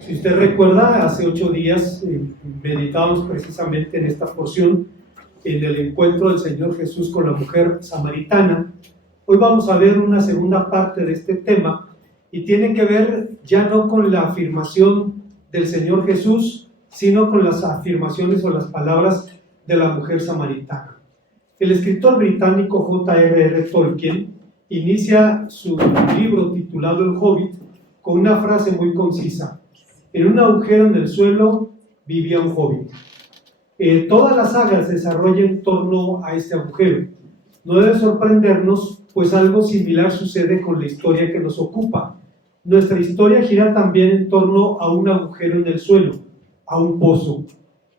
Si usted recuerda, hace 8 días meditábamos precisamente en esta porción, en el encuentro del Señor Jesús con la mujer samaritana. Hoy vamos a ver una segunda parte de este tema y tiene que ver ya no con la afirmación del Señor Jesús, sino con las afirmaciones o las palabras de la mujer samaritana. El escritor británico J.R.R. Tolkien inicia su libro titulado El Hobbit con una frase muy concisa: en un agujero en el suelo vivía un hobbit. Toda la saga se desarrolla en torno a este agujero. No debe sorprendernos, pues algo similar sucede con la historia que nos ocupa. Nuestra historia gira también en torno a un agujero en el suelo, a un pozo.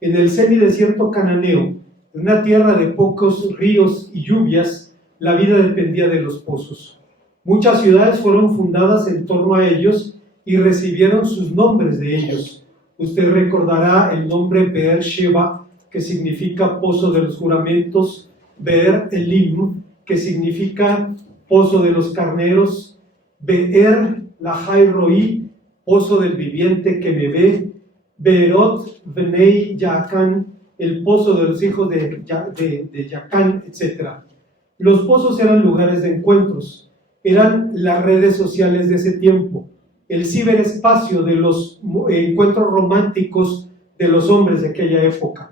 En el semidesierto cananeo, en una tierra de pocos ríos y lluvias, la vida dependía de los pozos. Muchas ciudades fueron fundadas en torno a ellos y recibieron sus nombres de ellos. Usted recordará el nombre Beer Sheba, que significa pozo de los juramentos, Beer Elim, que significa pozo de los carneros, Beer Lahai Roi, pozo del viviente que me ve, Beerot Bnei Yaakán, el pozo de los hijos de Yaakán, etc. Los pozos eran lugares de encuentros, eran las redes sociales de ese tiempo, el ciberespacio de los encuentros románticos de los hombres de aquella época.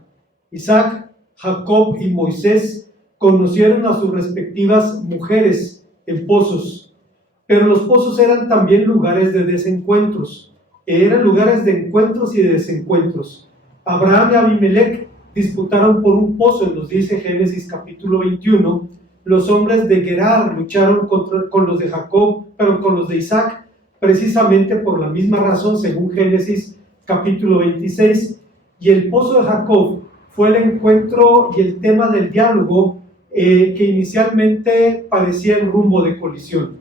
Isaac, Jacob y Moisés conocieron a sus respectivas mujeres en pozos, pero los pozos eran también lugares de desencuentros, eran lugares de encuentros y de desencuentros. Abraham y Abimelech disputaron por un pozo, nos dice Génesis capítulo 21. Los hombres de Gerar lucharon con los de Jacob, pero con los de Isaac, precisamente por la misma razón, según Génesis capítulo 26, y el pozo de Jacob fue el encuentro y el tema del diálogo que inicialmente parecía en rumbo de colisión.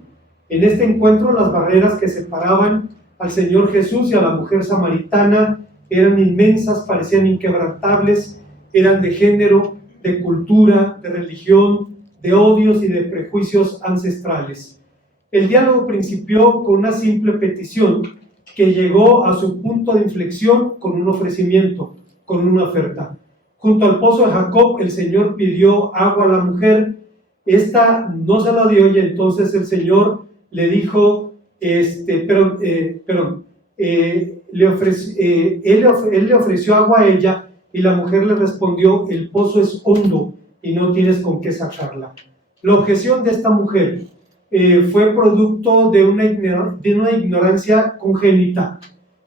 En este encuentro, las barreras que separaban al Señor Jesús y a la mujer samaritana eran inmensas, parecían inquebrantables, eran de género, de cultura, de religión, de odios y de prejuicios ancestrales. El diálogo principió con una simple petición que llegó a su punto de inflexión con un ofrecimiento, con una oferta. Junto al pozo de Jacob, el Señor pidió agua a la mujer. Esta no se la dio y entonces el Señor le dijo, él le ofreció agua a ella y la mujer le respondió, el pozo es hondo y no tienes con qué sacarla. La objeción de esta mujer fue producto de una ignorancia congénita,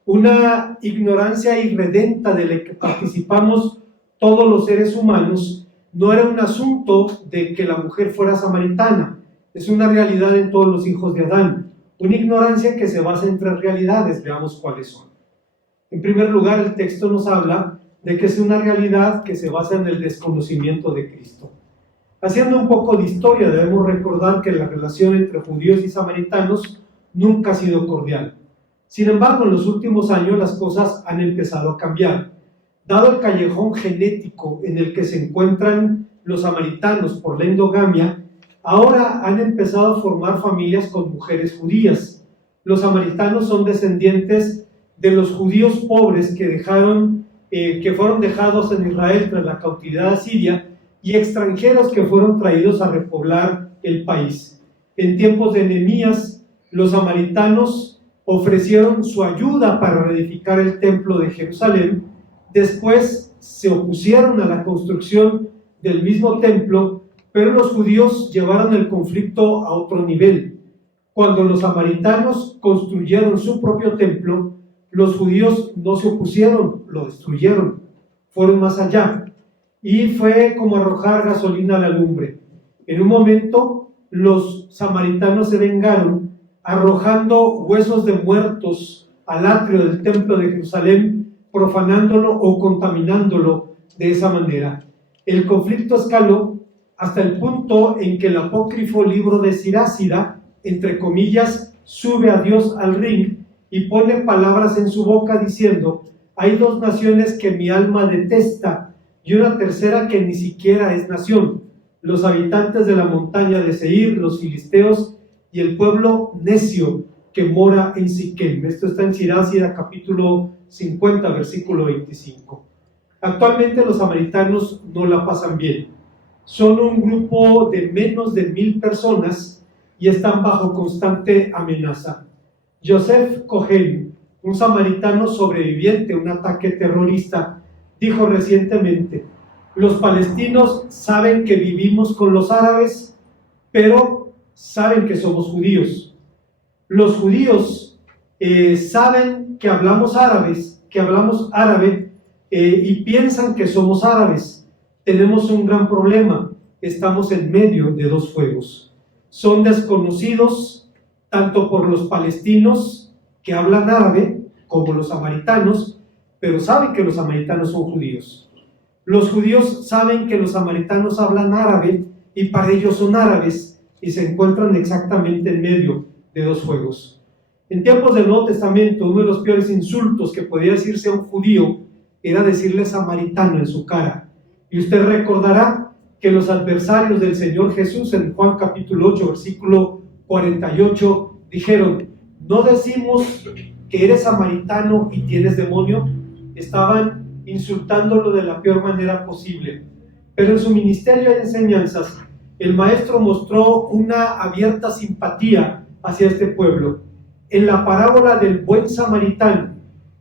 una ignorancia irredenta de la que participamos todos los seres humanos. No era un asunto de que la mujer fuera samaritana, es una realidad en todos los hijos de Adán, una ignorancia que se basa en 3 realidades. Veamos cuáles son. En primer lugar, el texto nos habla de que es una realidad que se basa en el desconocimiento de Cristo. Haciendo un poco de historia, debemos recordar que la relación entre judíos y samaritanos nunca ha sido cordial. Sin embargo, en los últimos años las cosas han empezado a cambiar. Dado el callejón genético en el que se encuentran los samaritanos por la endogamia, ahora han empezado a formar familias con mujeres judías. Los samaritanos son descendientes de los judíos pobres que fueron dejados en Israel tras la cautividad asiria y extranjeros que fueron traídos a repoblar el país. En tiempos de Nehemías, los samaritanos ofrecieron su ayuda para reedificar el templo de Jerusalén. Después se opusieron a la construcción del mismo templo, pero los judíos llevaron el conflicto a otro nivel. Cuando los samaritanos construyeron su propio templo, los judíos no se opusieron, lo destruyeron, fueron más allá. Y fue como arrojar gasolina a la lumbre. En un momento, los samaritanos se vengaron arrojando huesos de muertos al atrio del templo de Jerusalén, profanándolo o contaminándolo de esa manera. El conflicto escaló hasta el punto en que el apócrifo libro de Sirásida, entre comillas, sube a Dios al ring y pone palabras en su boca diciendo: hay 2 naciones que mi alma detesta y una tercera que ni siquiera es nación, los habitantes de la montaña de Seir, los filisteos y el pueblo necio, que mora en Siquem. Esto está en Sirásida, capítulo 50, versículo 25. Actualmente los samaritanos no la pasan bien. Son un grupo de menos de 1000 personas y están bajo constante amenaza. Joseph Cohen, un samaritano sobreviviente a un ataque terrorista, dijo recientemente: los palestinos saben que vivimos con los árabes, pero saben que somos judíos. Los judíos saben que hablamos árabe y piensan que somos árabes. Tenemos un gran problema: estamos en medio de dos fuegos. Son desconocidos tanto por los palestinos que hablan árabe como los samaritanos, pero saben que los samaritanos son judíos. Los judíos saben que los samaritanos hablan árabe y para ellos son árabes y se encuentran exactamente en medio de dos fuegos. En tiempos del Nuevo Testamento, uno de los peores insultos que podía decirse a un judío era decirle samaritano en su cara. Y usted recordará que los adversarios del Señor Jesús en Juan capítulo 8, versículo 48, dijeron: ¿no decimos que eres samaritano y tienes demonio? Estaban insultándolo de la peor manera posible. Pero en su ministerio de enseñanzas, el maestro mostró una abierta simpatía hacia este pueblo. En la parábola del buen samaritano,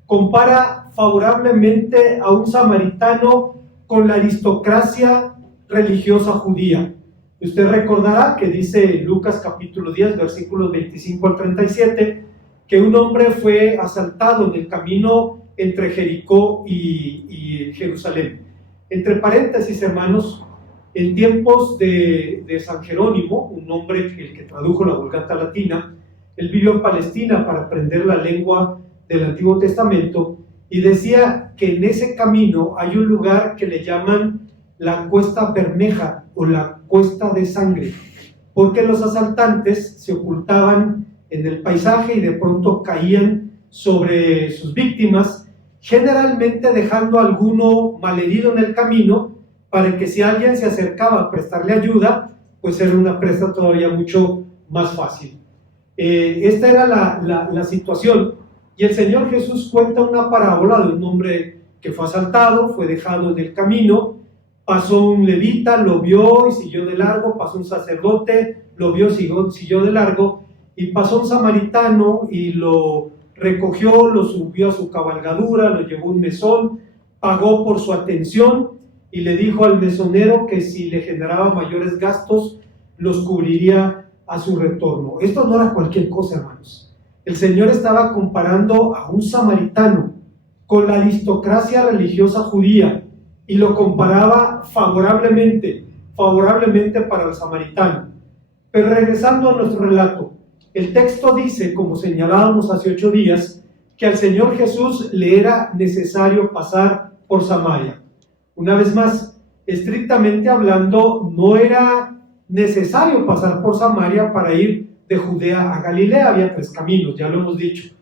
compara favorablemente a un samaritano con la aristocracia religiosa judía. Usted recordará que dice Lucas capítulo 10, versículos 25 al 37, que un hombre fue asaltado en el camino entre Jericó y Jerusalén. Entre paréntesis, hermanos, en tiempos de San Jerónimo, un hombre el que tradujo la Vulgata Latina, él vivió en Palestina para aprender la lengua del Antiguo Testamento y decía que en ese camino hay un lugar que le llaman la Cuesta Bermeja o la Cuesta de Sangre, porque los asaltantes se ocultaban en el paisaje y de pronto caían sobre sus víctimas, generalmente dejando a alguno malherido en el camino para que si alguien se acercaba a prestarle ayuda, pues era una presta todavía mucho más fácil. Esta era la situación. Y el Señor Jesús cuenta una parábola de un hombre que fue asaltado, fue dejado en el camino, pasó un levita, lo vio y siguió de largo, pasó un sacerdote, lo vio, siguió de largo, y pasó un samaritano y lo recogió, lo subió a su cabalgadura, lo llevó a un mesón, pagó por su atención y le dijo al mesonero que si le generaba mayores gastos, los cubriría a su retorno. Esto no era cualquier cosa, hermanos. El Señor estaba comparando a un samaritano con la aristocracia religiosa judía y lo comparaba favorablemente para el samaritano. Pero regresando a nuestro relato, el texto dice, como señalábamos hace 8 días, que al Señor Jesús le era necesario pasar por Samaria. Una vez más, estrictamente hablando, no era necesario pasar por Samaria para ir de Judea a Galilea. Había 3 caminos, ya lo hemos dicho.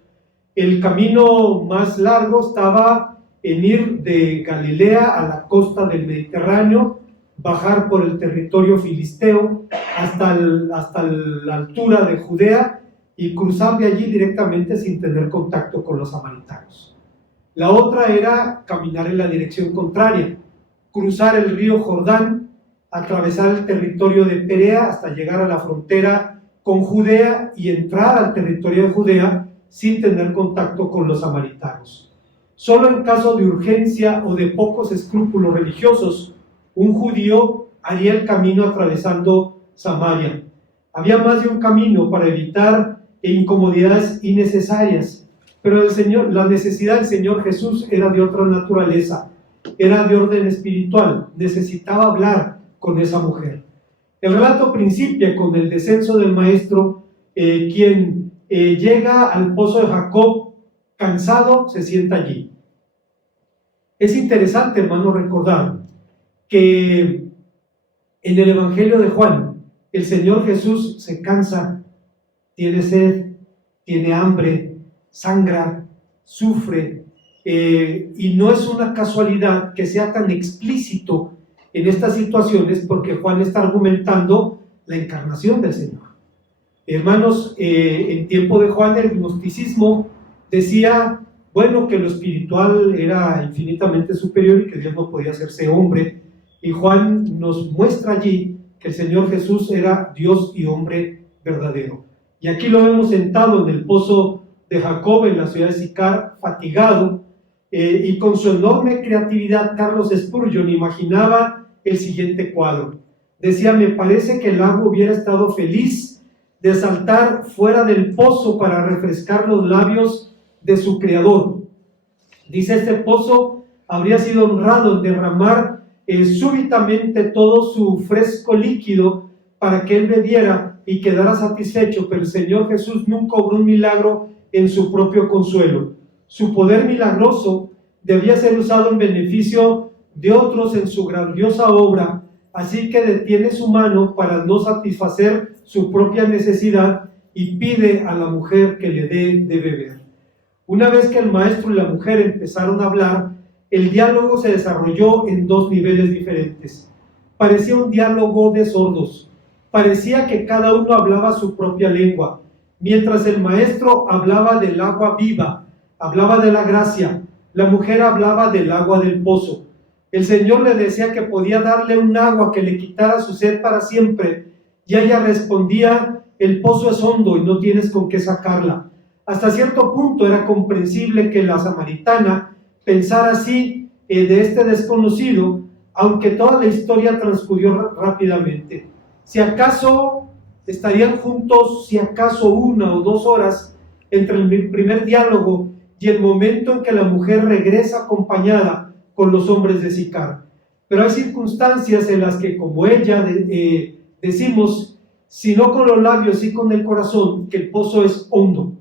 El camino más largo estaba en ir de Galilea a la costa del Mediterráneo, bajar por el territorio filisteo hasta la altura de Judea y cruzar de allí directamente sin tener contacto con los samaritanos. La otra era caminar en la dirección contraria, cruzar el río Jordán, atravesar el territorio de Perea hasta llegar a la frontera con Judea y entrar al territorio de Judea sin tener contacto con los samaritanos. Solo en caso de urgencia o de pocos escrúpulos religiosos, un judío haría el camino atravesando Samaria. Había más de un camino para evitar incomodidades innecesarias, pero la necesidad del Señor Jesús era de otra naturaleza, era de orden espiritual, necesitaba hablar con esa mujer. El relato principia con el descenso del maestro, quien llega al pozo de Jacob, cansado, se sienta allí. Es interesante, hermano, recordar que en el Evangelio de Juan, el Señor Jesús se cansa, tiene sed, tiene hambre, sangra, sufre, y no es una casualidad que sea tan explícito en estas situaciones porque Juan está argumentando la encarnación del Señor. Hermanos, en tiempo de Juan el gnosticismo decía, bueno, que lo espiritual era infinitamente superior y que Dios no podía hacerse hombre. Y Juan nos muestra allí que el Señor Jesús era Dios y hombre verdadero. Y aquí lo vemos sentado en el pozo de Jacob, en la ciudad de Sicar, fatigado, y con su enorme creatividad, Carlos Spurgeon imaginaba el siguiente cuadro. Decía, me parece que el agua hubiera estado feliz de saltar fuera del pozo para refrescar los labios de su creador. Dice, este pozo habría sido honrado en derramar súbitamente todo su fresco líquido para que él bebiera y quedara satisfecho, pero el Señor Jesús nunca obró un milagro en su propio consuelo. Su poder milagroso debía ser usado en beneficio de otros en su grandiosa obra, así que detiene su mano para no satisfacer su propia necesidad y pide a la mujer que le dé de beber. Una vez que el maestro y la mujer empezaron a hablar, el diálogo se desarrolló en dos niveles diferentes. Parecía un diálogo de sordos. Parecía que cada uno hablaba su propia lengua, mientras el maestro hablaba del agua viva, hablaba de la gracia, la mujer hablaba del agua del pozo. El Señor le decía que podía darle un agua que le quitara su sed para siempre, y ella respondía, el pozo es hondo y no tienes con qué sacarla. Hasta cierto punto era comprensible que la samaritana pensara así de este desconocido, aunque toda la historia transcurrió rápidamente. Si acaso estarían juntos, si acaso 1 o 2 horas entre el primer diálogo y el momento en que la mujer regresa acompañada con los hombres de Sicar. Pero hay circunstancias en las que, como ella, decimos, si no con los labios, sí con el corazón, que el pozo es hondo.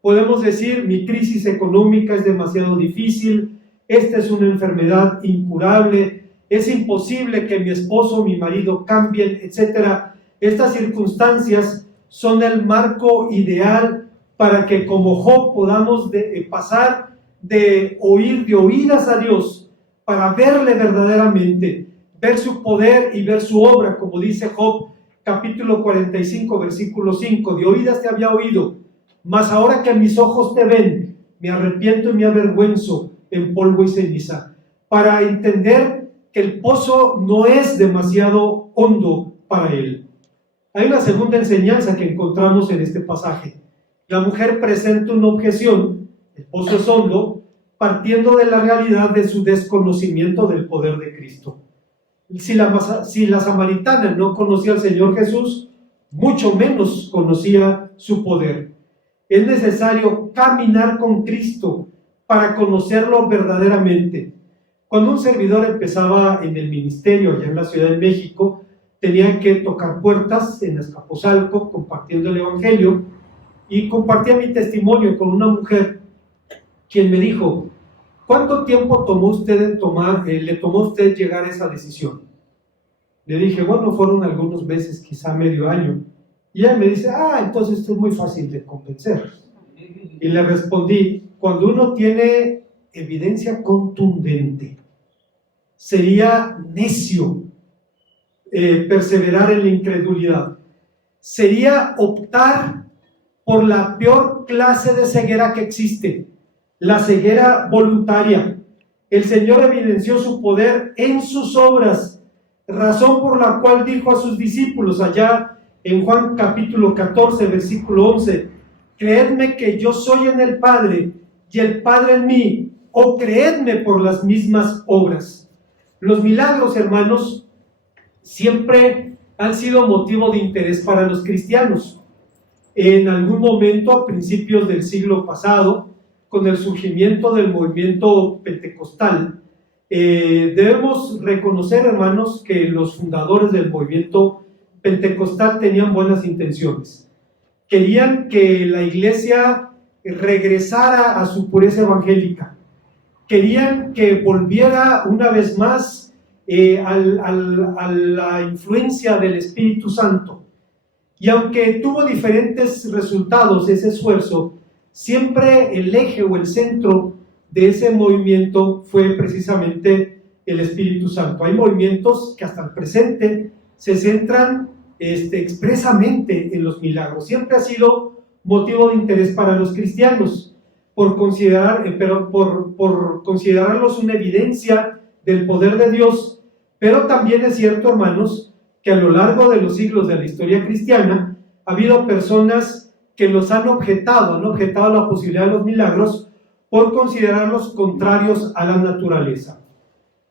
Podemos decir, mi crisis económica es demasiado difícil, esta es una enfermedad incurable, es imposible que mi esposo o mi marido cambien, etc. Estas circunstancias son el marco ideal para que como Job podamos pasar de oír de oídas a Dios para verle verdaderamente, ver su poder y ver su obra, como dice Job capítulo 45 versículo 5, de oídas te había oído, mas ahora que mis ojos te ven, me arrepiento y me avergüenzo en polvo y ceniza, para entender que el pozo no es demasiado hondo para él. Hay una segunda enseñanza que encontramos en este pasaje. La mujer presenta una objeción, el pozo es hondo, partiendo de la realidad de su desconocimiento del poder de Cristo. Si la samaritana no conocía al Señor Jesús, mucho menos conocía su poder. Es necesario caminar con Cristo para conocerlo verdaderamente. Cuando un servidor empezaba en el ministerio allá en la Ciudad de México, tenía que tocar puertas en Azcapotzalco compartiendo el Evangelio, y compartía mi testimonio con una mujer quien me dijo, ¿cuánto tiempo le tomó a usted llegar a esa decisión? Le dije, bueno, fueron algunos meses, quizá medio año. Y ella me dice, entonces esto es muy fácil de convencer. Y le respondí, cuando uno tiene evidencia contundente, sería necio perseverar en la incredulidad. Sería optar por la peor clase de ceguera que existe, la ceguera voluntaria. El Señor evidenció su poder en sus obras, razón por la cual dijo a sus discípulos allá en Juan capítulo 14, versículo 11, creedme que yo soy en el Padre y el Padre en mí, o creedme por las mismas obras. Los milagros, hermanos, siempre han sido motivo de interés para los cristianos. En algún momento, a principios del siglo pasado, con el surgimiento del movimiento pentecostal, debemos reconocer, hermanos, que los fundadores del movimiento pentecostal tenían buenas intenciones. Querían que la iglesia regresara a su pureza evangélica. Querían que volviera una vez más a la influencia del Espíritu Santo. Y aunque tuvo diferentes resultados ese esfuerzo, siempre el eje o el centro de ese movimiento fue precisamente el Espíritu Santo. Hay movimientos que hasta el presente se centran expresamente en los milagros. Siempre ha sido motivo de interés para los cristianos, por considerarlos una evidencia del poder de Dios. Pero también es cierto, hermanos, que a lo largo de los siglos de la historia cristiana ha habido personas que los han objetado la posibilidad de los milagros por considerarlos contrarios a la naturaleza.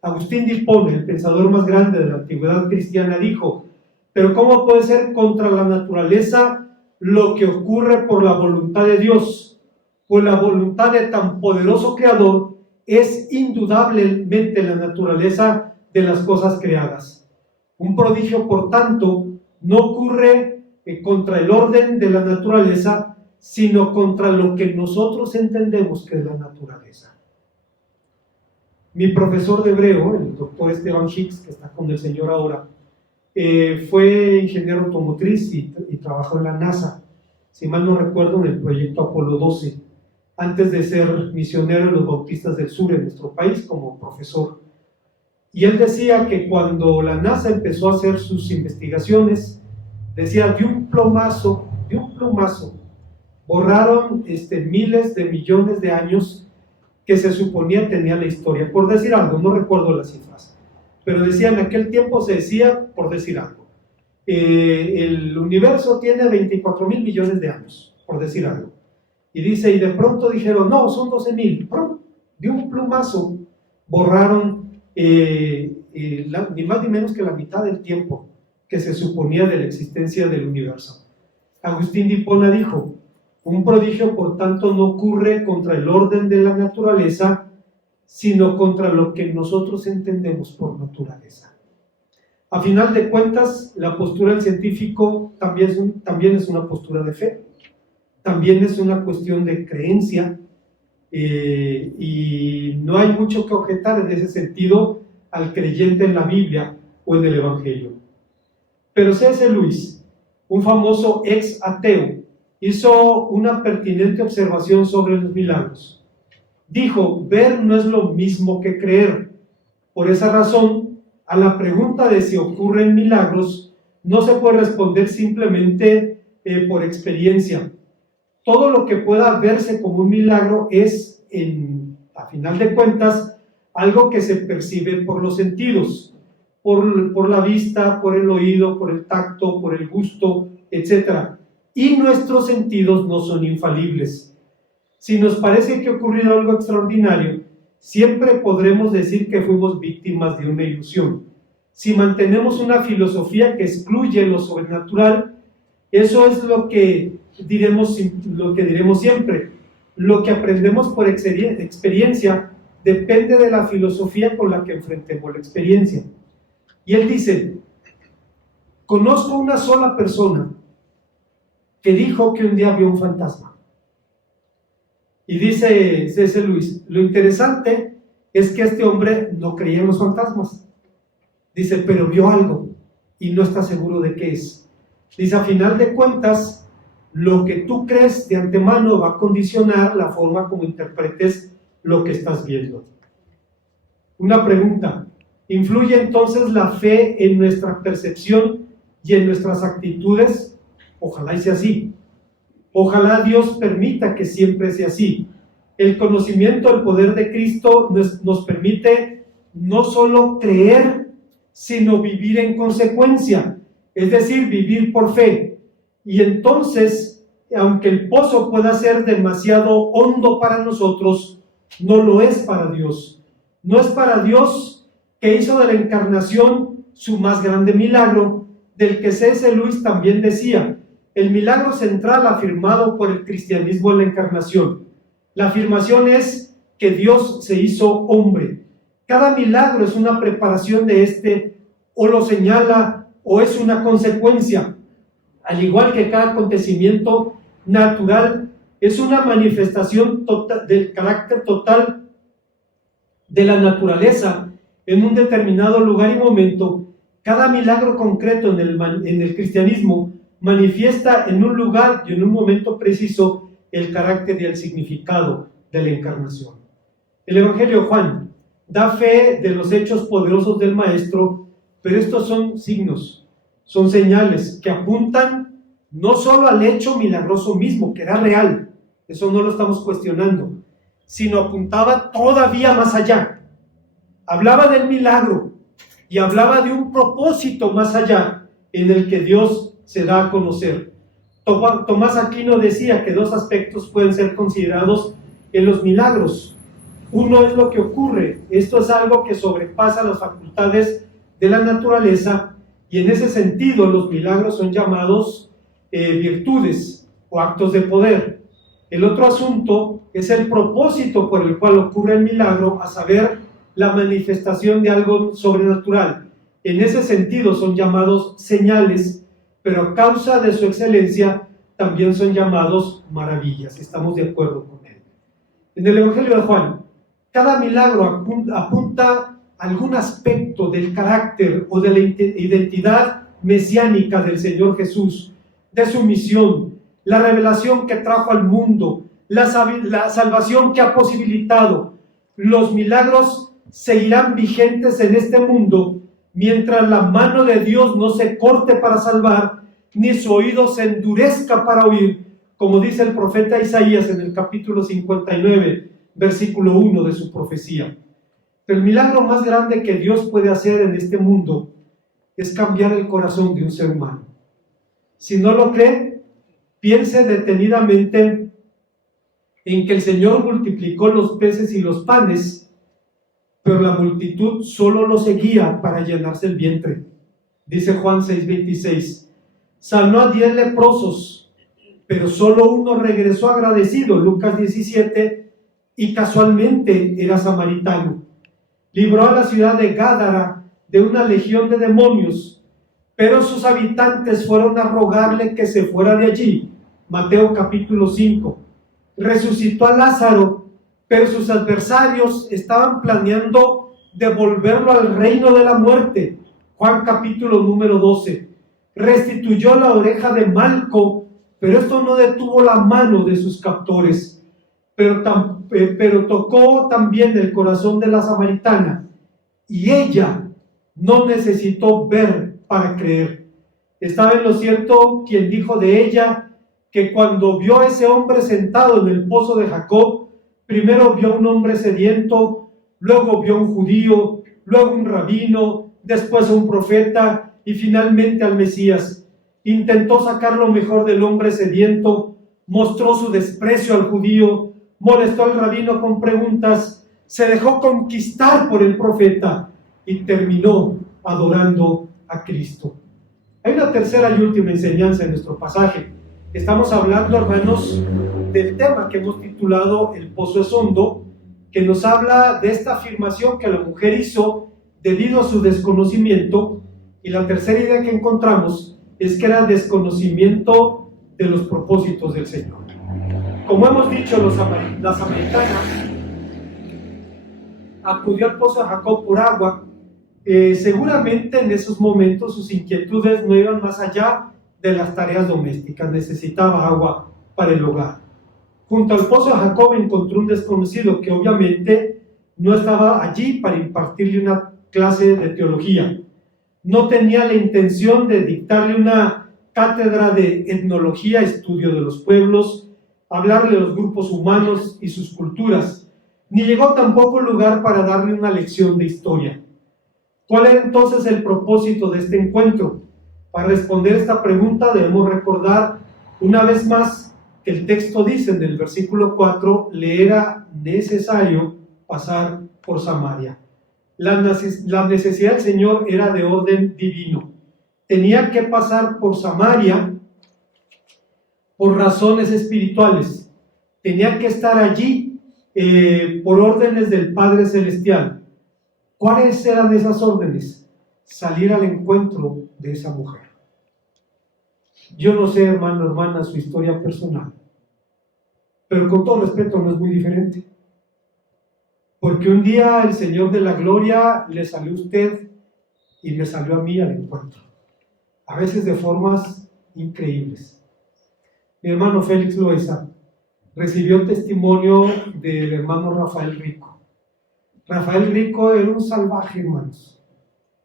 Agustín de Hipona, el pensador más grande de la antigüedad cristiana, dijo: pero ¿cómo puede ser contra la naturaleza lo que ocurre por la voluntad de Dios? Pues la voluntad de tan poderoso Creador es indudablemente la naturaleza de las cosas creadas. Un prodigio, por tanto, no ocurre contra el orden de la naturaleza, sino contra lo que nosotros entendemos que es la naturaleza. Mi profesor de hebreo, el doctor Esteban Hicks, que está con el Señor ahora, fue ingeniero automotriz y trabajó en la NASA, si mal no recuerdo, en el proyecto Apolo 12, antes de ser misionero en los Bautistas del Sur en nuestro país como profesor. Y él decía que cuando la NASA empezó a hacer sus investigaciones, decía, de un plumazo, borraron miles de millones de años que se suponía tenía la historia. Por decir algo, no recuerdo las cifras, pero decía, en aquel tiempo se decía, por decir algo, el universo tiene 24,000 millones de años, por decir algo. Y dice, y de pronto dijeron, no, son 12,000. De un plumazo borraron ni más ni menos que la mitad del tiempo que se suponía de la existencia del universo. Agustín de Hipona dijo, un prodigio, por tanto, no ocurre contra el orden de la naturaleza, sino contra lo que nosotros entendemos por naturaleza. A final de cuentas, la postura del científico también es una postura de fe, también es una cuestión de creencia, y no hay mucho que objetar en ese sentido al creyente en la Biblia o en el Evangelio. Pero C.S. Lewis, un famoso ex ateo, hizo una pertinente observación sobre los milagros. Dijo, ver no es lo mismo que creer. Por esa razón, a la pregunta de si ocurren milagros, no se puede responder simplemente por experiencia. Todo lo que pueda verse como un milagro es, a final de cuentas, algo que se percibe por los sentidos, por la vista, por el oído, por el tacto, por el gusto, etc. Y nuestros sentidos no son infalibles. Si nos parece que ha ocurrido algo extraordinario, siempre podremos decir que fuimos víctimas de una ilusión. Si mantenemos una filosofía que excluye lo sobrenatural, eso es lo que diremos siempre. Lo que aprendemos por experiencia depende de la filosofía con la que enfrentemos la experiencia. Y él dice, conozco una sola persona que dijo que un día vio un fantasma. Y dice C.S. Lewis, lo interesante es que este hombre no creía en los fantasmas. Dice, pero vio algo y no está seguro de qué es. Dice, a final de cuentas, lo que tú crees de antemano va a condicionar la forma como interpretes lo que estás viendo. Una pregunta, ¿influye entonces la fe en nuestra percepción y en nuestras actitudes? Ojalá y sea así. Ojalá Dios permita que siempre sea así. El conocimiento del poder de Cristo nos permite no solo creer, sino vivir en consecuencia, es decir, vivir por fe. Y entonces, aunque el pozo pueda ser demasiado hondo para nosotros, no lo es para Dios. No es para Dios, que hizo de la encarnación su más grande milagro, del que C.S. Lewis también decía, el milagro central afirmado por el cristianismo en la encarnación. La afirmación es que Dios se hizo hombre. Cada milagro es una preparación de o lo señala, o es una consecuencia. Al igual que cada acontecimiento natural, es una manifestación del carácter total de la naturaleza en un determinado lugar y momento. Cada milagro concreto en el cristianismo manifiesta en un lugar y en un momento preciso el carácter y el significado de la encarnación. El Evangelio de Juan da fe de los hechos poderosos del Maestro, pero estos son signos, son señales que apuntan no solo al hecho milagroso mismo, que era real, eso no lo estamos cuestionando, sino apuntaba todavía más allá. Hablaba del milagro y hablaba de un propósito más allá en el que Dios se da a conocer. Tomás Aquino decía que dos aspectos pueden ser considerados en los milagros. Uno es lo que ocurre, esto es algo que sobrepasa las facultades de la naturaleza, y en ese sentido los milagros son llamados virtudes o actos de poder. El otro asunto es el propósito por el cual ocurre el milagro, a saber, la manifestación de algo sobrenatural. En ese sentido son llamados señales, pero a causa de su excelencia también son llamados maravillas. Estamos de acuerdo con él. En el Evangelio de Juan, cada milagro apunta a algún aspecto del carácter o de la identidad mesiánica del Señor Jesús, de su misión, la revelación que trajo al mundo, la salvación que ha posibilitado. Los milagros seguirán vigentes en este mundo mientras la mano de Dios no se corte para salvar, ni su oído se endurezca para oír, como dice el profeta Isaías en el capítulo 59, versículo 1 de su profecía. El milagro más grande que Dios puede hacer en este mundo es cambiar el corazón de un ser humano. Si no lo cree, piense detenidamente en que el Señor multiplicó los peces y los panes, pero la multitud solo lo seguía para llenarse el vientre. Dice Juan 6:26, sanó a 10 leprosos, pero solo uno regresó agradecido, Lucas 17, y casualmente era samaritano. Libró a la ciudad de Gádara de una legión de demonios, pero sus habitantes fueron a rogarle que se fuera de allí, Mateo capítulo 5. Resucitó a Lázaro, pero sus adversarios estaban planeando devolverlo al reino de la muerte, Juan capítulo número 12. Restituyó la oreja de Malco, pero esto no detuvo la mano de sus captores, pero tocó también el corazón de la samaritana, y ella no necesitó ver para creer. Estaba en lo cierto quien dijo de ella que cuando vio a ese hombre sentado en el pozo de Jacob, primero vio a un hombre sediento, luego vio a un judío, luego un rabino, después a un profeta y finalmente al Mesías. Intentó sacar lo mejor del hombre sediento, mostró su desprecio al judío, molestó al rabino con preguntas, se dejó conquistar por el profeta y terminó adorando a Cristo. Hay una tercera y última enseñanza en nuestro pasaje. Estamos hablando, hermanos, del tema que hemos titulado El Pozo es Hondo, que nos habla de esta afirmación que la mujer hizo debido a su desconocimiento, y la tercera idea que encontramos es que era desconocimiento de los propósitos del Señor. Como hemos dicho, la samaritana acudió al pozo de Jacob por agua. Seguramente en esos momentos sus inquietudes no iban más allá de las tareas domésticas, necesitaba agua para el hogar. Junto al pozo de Jacob encontró un desconocido que obviamente no estaba allí para impartirle una clase de teología. No tenía la intención de dictarle una cátedra de etnología, estudio de los pueblos, hablarle de los grupos humanos y sus culturas, ni llegó tampoco lugar para darle una lección de historia. ¿Cuál era entonces el propósito de este encuentro? Para responder esta pregunta debemos recordar una vez más que el texto dice en el versículo 4, le era necesario pasar por Samaria. La necesidad del Señor era de orden divino. Tenía que pasar por Samaria por razones espirituales. Tenía que estar allí por órdenes del Padre Celestial. ¿Cuáles eran esas órdenes? Salir al encuentro de esa mujer. Yo no sé, hermano, hermana, su historia personal, pero con todo respeto no es muy diferente. Porque un día el Señor de la Gloria le salió a usted y me salió a mí al encuentro. A veces de formas increíbles. Mi hermano Félix Loaiza recibió testimonio del hermano Rafael Rico. Rafael Rico era un salvaje, hermanos.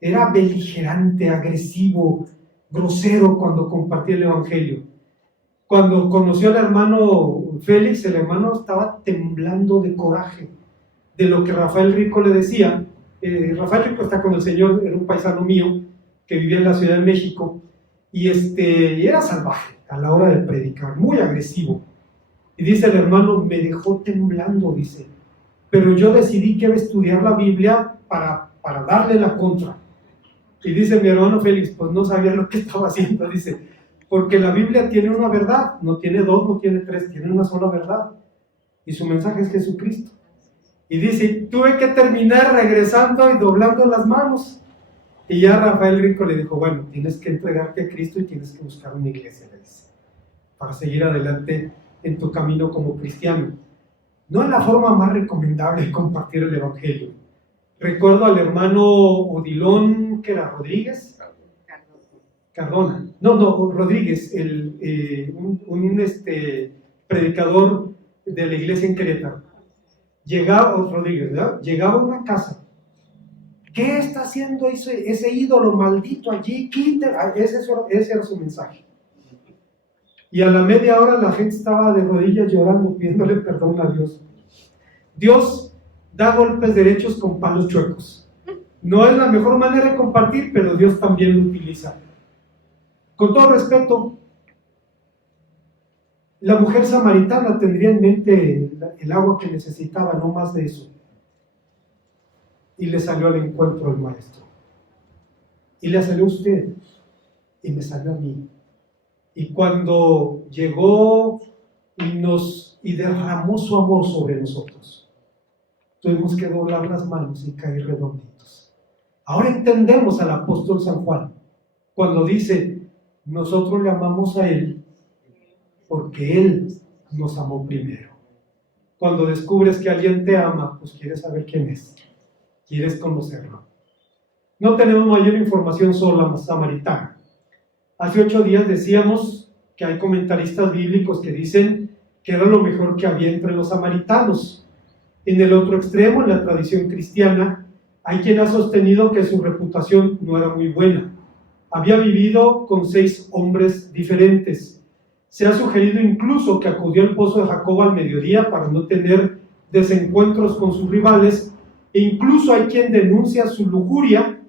Era beligerante, agresivo, grosero cuando compartía el Evangelio. Cuando conoció al hermano Félix, el hermano estaba temblando de coraje de lo que Rafael Rico le decía. Rafael Rico está con el Señor, era un paisano mío que vivía en la Ciudad de México, y era salvaje a la hora de predicar, muy agresivo. Y dice el hermano, me dejó temblando, dice, pero yo decidí que iba a estudiar la Biblia para darle la contra. Y dice mi hermano Félix, pues no sabía lo que estaba haciendo, dice, porque la Biblia tiene una verdad, no tiene dos, no tiene tres, tiene una sola verdad, y su mensaje es Jesucristo. Y dice, tuve que terminar regresando y doblando las manos. Y ya Rafael Rico le dijo, bueno, tienes que entregarte a Cristo y tienes que buscar una iglesia, le dice, para seguir adelante en tu camino como cristiano. No es la forma más recomendable de compartir el Evangelio. Recuerdo al hermano Odilón, que era Rodríguez, Cardona, no, Rodríguez, un predicador de la iglesia en Querétaro. Rodríguez, ¿verdad? Llegaba a una casa. ¿Qué está haciendo ese ídolo maldito allí? Ese era su mensaje. Y a la media hora la gente estaba de rodillas llorando, pidiéndole perdón a Dios. Dios da golpes derechos con palos chuecos. No es la mejor manera de compartir, pero Dios también lo utiliza. Con todo respeto, la mujer samaritana tendría en mente el agua que necesitaba, no más de eso. Y le salió al encuentro el maestro. Y le salió a usted. Y me salió a mí. Y cuando llegó y derramó su amor sobre nosotros, tuvimos que doblar las manos y caer redonditos. Ahora entendemos al apóstol San Juan, cuando dice, nosotros le amamos a Él porque Él nos amó primero. Cuando descubres que alguien te ama, pues quieres saber quién es, quieres conocerlo. No tenemos mayor información sobre la samaritana. Hace 8 días decíamos que hay comentaristas bíblicos que dicen que era lo mejor que había entre los samaritanos. En el otro extremo, en la tradición cristiana, hay quien ha sostenido que su reputación no era muy buena. Había vivido con 6 hombres diferentes. Se ha sugerido incluso que acudió al pozo de Jacob al mediodía para no tener desencuentros con sus rivales, e incluso hay quien denuncia su lujuria,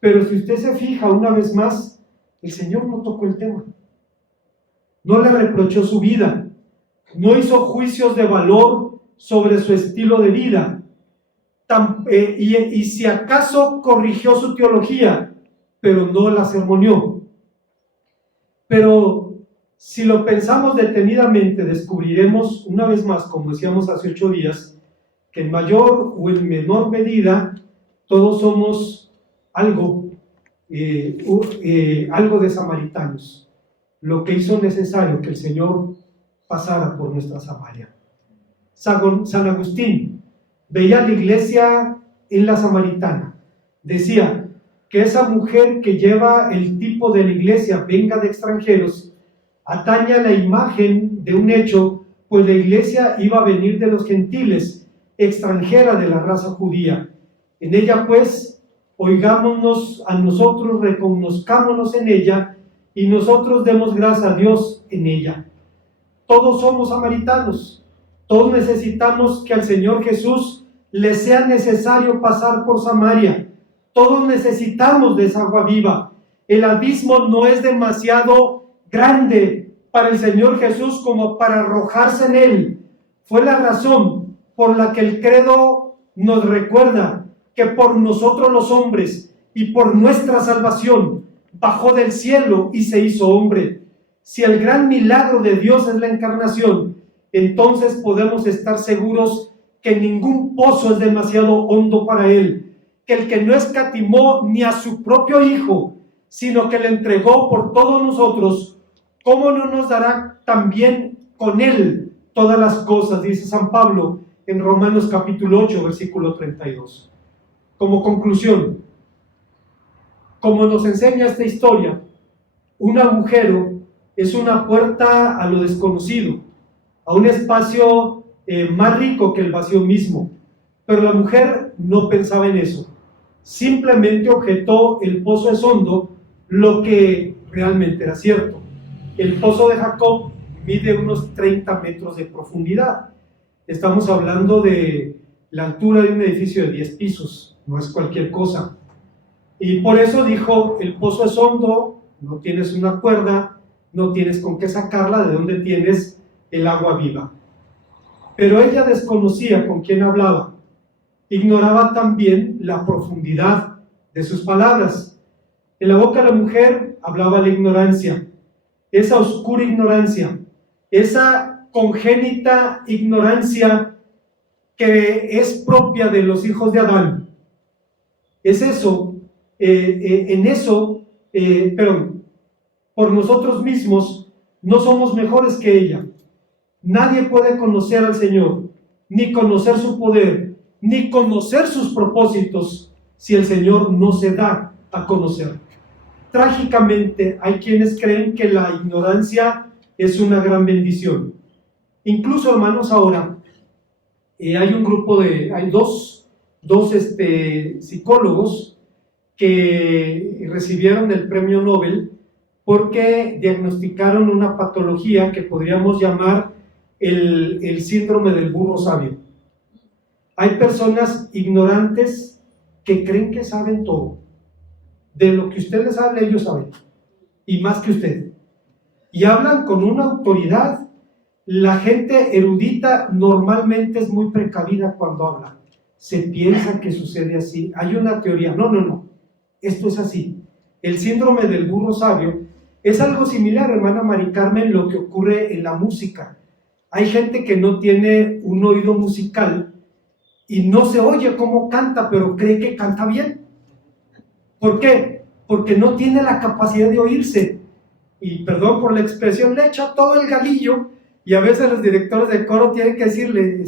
pero si usted se fija una vez más, el Señor no tocó el tema. No le reprochó su vida, no hizo juicios de valor sobre su estilo de vida, y si acaso corrigió su teología, pero no la sermoneó. Pero si lo pensamos detenidamente, descubriremos una vez más, como decíamos hace 8 días, que en mayor o en menor medida todos somos algo de samaritanos, lo que hizo necesario que el Señor pasara por nuestra Samaria. San Agustín veía la iglesia en la samaritana. Decía que esa mujer que lleva el tipo de la iglesia venga de extranjeros, atañe a la imagen de un hecho, pues la iglesia iba a venir de los gentiles, extranjera de la raza judía. En ella pues, oigámonos a nosotros, reconozcámonos en ella, y nosotros demos gracias a Dios en ella. Todos somos samaritanos, todos necesitamos que al Señor Jesús le sea necesario pasar por Samaria. Todos necesitamos de esa agua viva. El abismo no es demasiado grande para el Señor Jesús como para arrojarse en él. Fue la razón por la que el credo nos recuerda que por nosotros los hombres y por nuestra salvación bajó del cielo y se hizo hombre. Si el gran milagro de Dios es la encarnación, entonces podemos estar seguros que ningún pozo es demasiado hondo para Él, que el que no escatimó ni a su propio Hijo, sino que le entregó por todos nosotros, ¿cómo no nos dará también con Él todas las cosas? Dice San Pablo en Romanos capítulo 8, versículo 32. Como conclusión, como nos enseña esta historia, un agujero es una puerta a lo desconocido, a un espacio más rico que el vacío mismo. Pero la mujer no pensaba en eso. Simplemente objetó: el pozo es hondo, lo que realmente era cierto. El pozo de Jacob mide unos 30 metros de profundidad. Estamos hablando de la altura de un edificio de 10 pisos, no es cualquier cosa. Y por eso dijo, el pozo es hondo, no tienes una cuerda, no tienes con qué sacarla, de donde tienes el agua viva. Pero ella desconocía con quién hablaba, ignoraba también la profundidad de sus palabras. En la boca de la mujer hablaba la ignorancia, esa oscura ignorancia, esa congénita ignorancia que es propia de los hijos de Adán. Es eso, por nosotros mismos no somos mejores que ella. Nadie puede conocer al Señor, ni conocer su poder, ni conocer sus propósitos, si el Señor no se da a conocer. Trágicamente, hay quienes creen que la ignorancia es una gran bendición. Incluso, hermanos, ahora hay dos psicólogos que recibieron el premio Nobel porque diagnosticaron una patología que podríamos llamar el síndrome del burro sabio. Hay personas ignorantes que creen que saben todo. De lo que usted les hable, ellos saben, y más que usted. Y hablan con una autoridad. La gente erudita normalmente es muy precavida cuando habla. Se piensa que sucede así. Hay una teoría. No. Esto es así. El síndrome del burro sabio es algo similar, hermana Mari Carmen, lo que ocurre en la música. Hay gente que no tiene un oído musical y no se oye cómo canta, pero cree que canta bien. ¿Por qué? Porque no tiene la capacidad de oírse. Y perdón por la expresión, le echa todo el galillo. Y a veces los directores de coro tienen que decirle,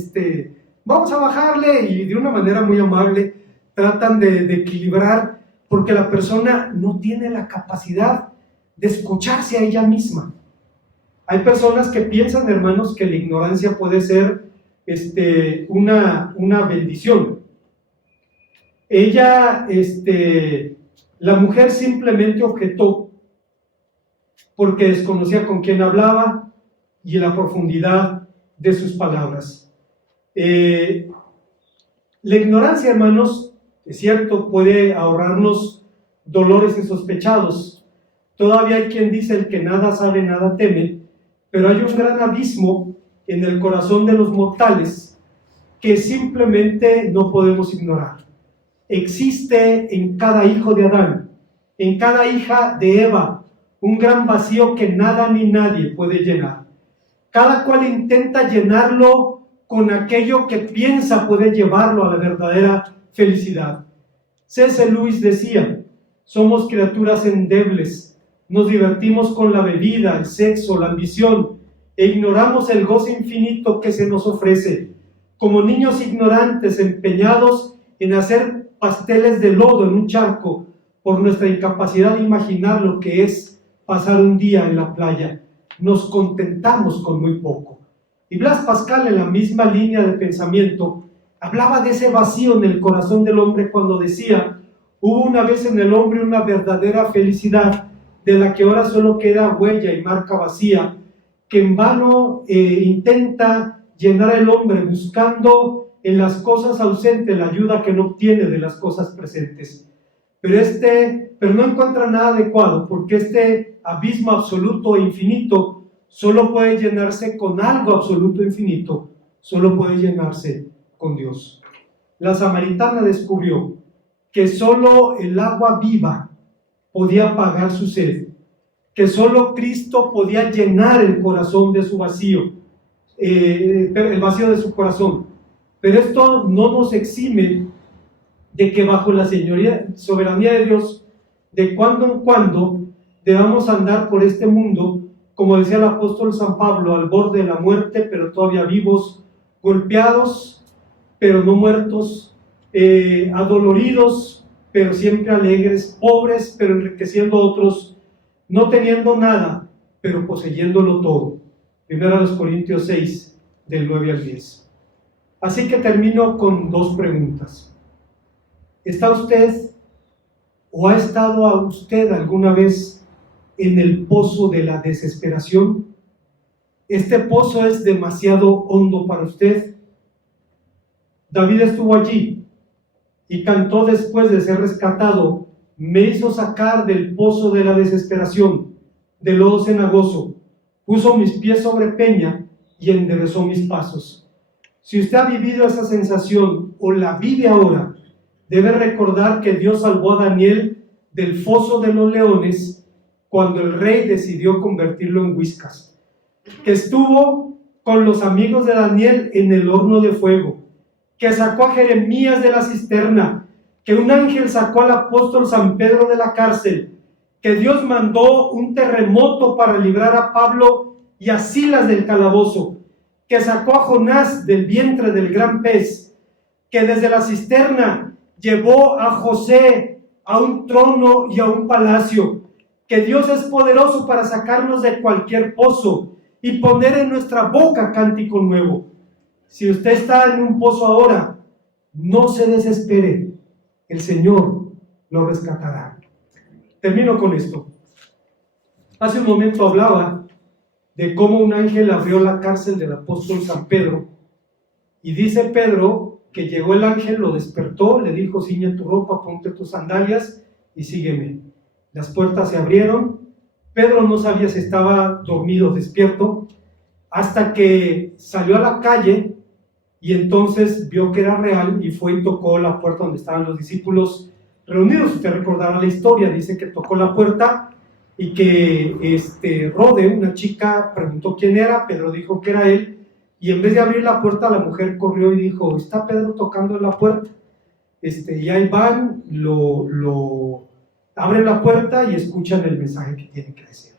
vamos a bajarle, y de una manera muy amable tratan de equilibrar, porque la persona no tiene la capacidad de escucharse a ella misma. Hay personas que piensan, hermanos, que la ignorancia puede ser una bendición. La mujer simplemente objetó porque desconocía con quién hablaba y la profundidad de sus palabras. La ignorancia, hermanos, es cierto, puede ahorrarnos dolores insospechados. Todavía hay quien dice: el que nada sabe, nada teme. Pero hay un gran abismo en el corazón de los mortales que simplemente no podemos ignorar. Existe en cada hijo de Adán, en cada hija de Eva, un gran vacío que nada ni nadie puede llenar. Cada cual intenta llenarlo con aquello que piensa puede llevarlo a la verdadera felicidad. C.S. Lewis decía: somos criaturas endebles, nos divertimos con la bebida, el sexo, la ambición, e ignoramos el goce infinito que se nos ofrece. Como niños ignorantes empeñados en hacer pasteles de lodo en un charco, por nuestra incapacidad de imaginar lo que es pasar un día en la playa, nos contentamos con muy poco. Y Blas Pascal, en la misma línea de pensamiento, hablaba de ese vacío en el corazón del hombre cuando decía: hubo una vez en el hombre una verdadera felicidad, de la que ahora solo queda huella y marca vacía, que en vano intenta llenar el hombre, buscando en las cosas ausentes la ayuda que no obtiene de las cosas presentes. Pero no encuentra nada adecuado, porque este abismo absoluto e infinito solo puede llenarse con algo absoluto e infinito, solo puede llenarse con Dios. La samaritana descubrió que solo el agua viva podía apagar su sed, que solo Cristo podía llenar el corazón de su vacío, el vacío de su corazón. Pero esto no nos exime de que bajo la soberanía de Dios, de cuando en cuando debamos andar por este mundo, como decía el apóstol San Pablo, al borde de la muerte, pero todavía vivos, golpeados, pero no muertos, adoloridos, pero siempre alegres, pobres, pero enriqueciendo a otros, no teniendo nada, pero poseyéndolo todo. 1 Corintios 6, del 9 al 10. Así que termino con dos preguntas. ¿Está usted o ha estado a usted alguna vez en el pozo de la desesperación? Este pozo es demasiado hondo para usted. David estuvo allí y cantó después de ser rescatado: me hizo sacar del pozo de la desesperación, del lodo cenagoso, puso mis pies sobre peña y enderezó mis pasos. Si usted ha vivido esa sensación o la vive ahora, debe recordar que Dios salvó a Daniel del foso de los leones cuando el rey decidió convertirlo en whiskas, que estuvo con los amigos de Daniel en el horno de fuego, que sacó a Jeremías de la cisterna, que un ángel sacó al apóstol San Pedro de la cárcel, que Dios mandó un terremoto para librar a Pablo y a Silas del calabozo, que sacó a Jonás del vientre del gran pez, que desde la cisterna llevó a José a un trono y a un palacio, que Dios es poderoso para sacarnos de cualquier pozo y poner en nuestra boca cántico nuevo. Si usted está en un pozo ahora, no se desespere, el Señor lo rescatará. Termino con esto. Hace un momento hablaba de cómo un ángel abrió la cárcel del apóstol San Pedro, y dice Pedro que llegó el ángel, lo despertó, le dijo: ciñe tu ropa, ponte tus sandalias y sígueme. Las puertas se abrieron. Pedro no sabía si estaba dormido o despierto, hasta que salió a la calle y entonces vio que era real y fue y tocó la puerta donde estaban los discípulos reunidos. Usted recordará la historia, dice que tocó la puerta y que Rode, una chica, preguntó quién era. Pedro dijo que era él, y en vez de abrir la puerta, la mujer corrió y dijo: está Pedro tocando en la puerta. Y ahí van, lo abren la puerta y escuchan el mensaje que tienen que decir.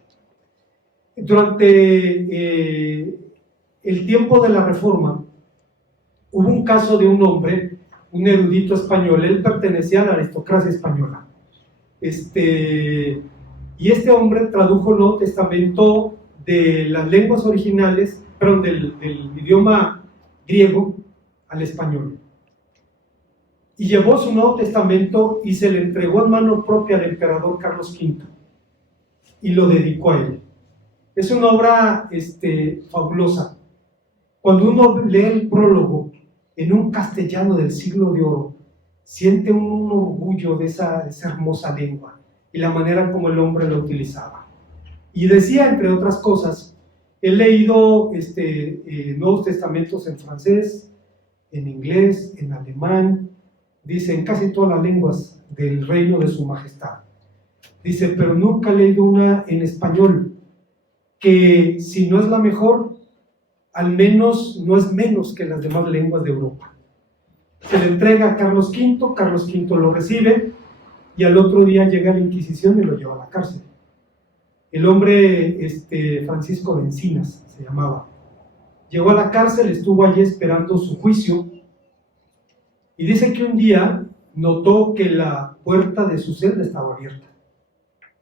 Durante el tiempo de la Reforma, hubo un caso de un hombre, un erudito español. Él pertenecía a la aristocracia española. Y este hombre tradujo el Nuevo Testamento de las lenguas originales, perdón, del idioma griego al español. Y llevó su Nuevo Testamento y se le entregó en mano propia al emperador Carlos V y lo dedicó a él. Es una obra fabulosa. Cuando uno lee el prólogo en un castellano del siglo de oro, siente un orgullo de esa hermosa lengua y la manera como el hombre la utilizaba. Y decía, entre otras cosas, he leído Nuevos Testamentos en francés, en inglés, en alemán, dice, en casi todas las lenguas del reino de su majestad. Dice, pero nunca he leído una en español, que si no es la mejor, al menos no es menos que las demás lenguas de Europa. Se le entrega a Carlos V, Carlos V lo recibe, y al otro día llega la Inquisición y lo lleva a la cárcel. El hombre, Francisco de Encinas se llamaba, llegó a la cárcel, estuvo allí esperando su juicio, y dice que un día notó que la puerta de su celda estaba abierta,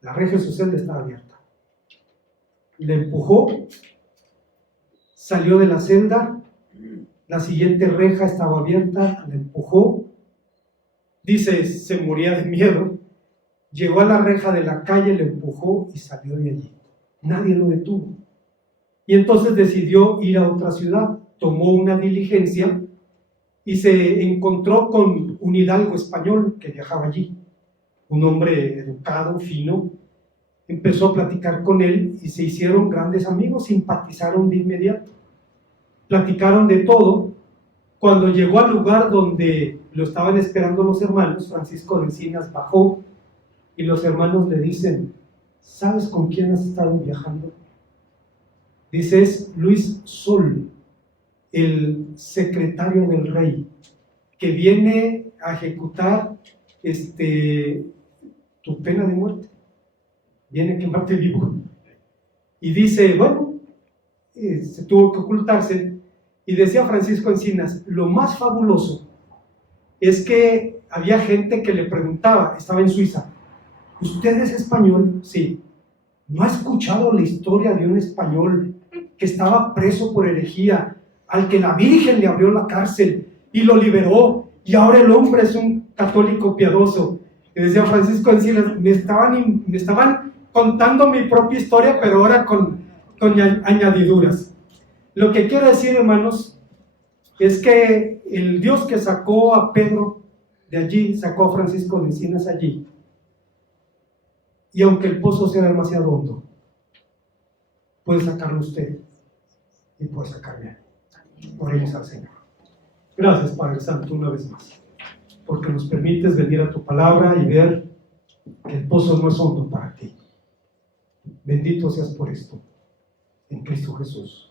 la reja de su celda estaba abierta. Le empujó, salió de la celda, la siguiente reja estaba abierta, le empujó, dice, se moría de miedo, llegó a la reja de la calle, le empujó y salió de allí. Nadie lo detuvo. Y entonces decidió ir a otra ciudad, tomó una diligencia y se encontró con un hidalgo español que viajaba allí, un hombre educado, fino. Empezó a platicar con él y se hicieron grandes amigos, simpatizaron de inmediato, platicaron de todo. Cuando llegó al lugar donde lo estaban esperando los hermanos, Francisco de Encinas bajó y los hermanos le dicen, ¿sabes con quién has estado viajando? Dice, es Luis Sol, el secretario del rey, que viene a ejecutar tu pena de muerte, viene a quemarte vivo. Y dice, bueno, se tuvo que ocultarse. Y decía Francisco Encinas, lo más fabuloso es que había gente que le preguntaba, estaba en Suiza, ¿usted es español? Sí. ¿No ha escuchado la historia de un español que estaba preso por herejía, al que la Virgen le abrió la cárcel y lo liberó, y ahora el hombre es un católico piadoso? Y decía Francisco Encinas, me estaban contando mi propia historia, pero ahora con añadiduras. Lo que quiero decir, hermanos, es que el Dios que sacó a Pedro de allí, sacó a Francisco de Encinas allí, y aunque el pozo sea demasiado hondo, puede sacarlo usted y puede sacarme a mí. Oremos al Señor. Gracias, Padre Santo, una vez más, porque nos permites venir a tu palabra y ver que el pozo no es hondo para ti. Bendito seas por esto, en Cristo Jesús.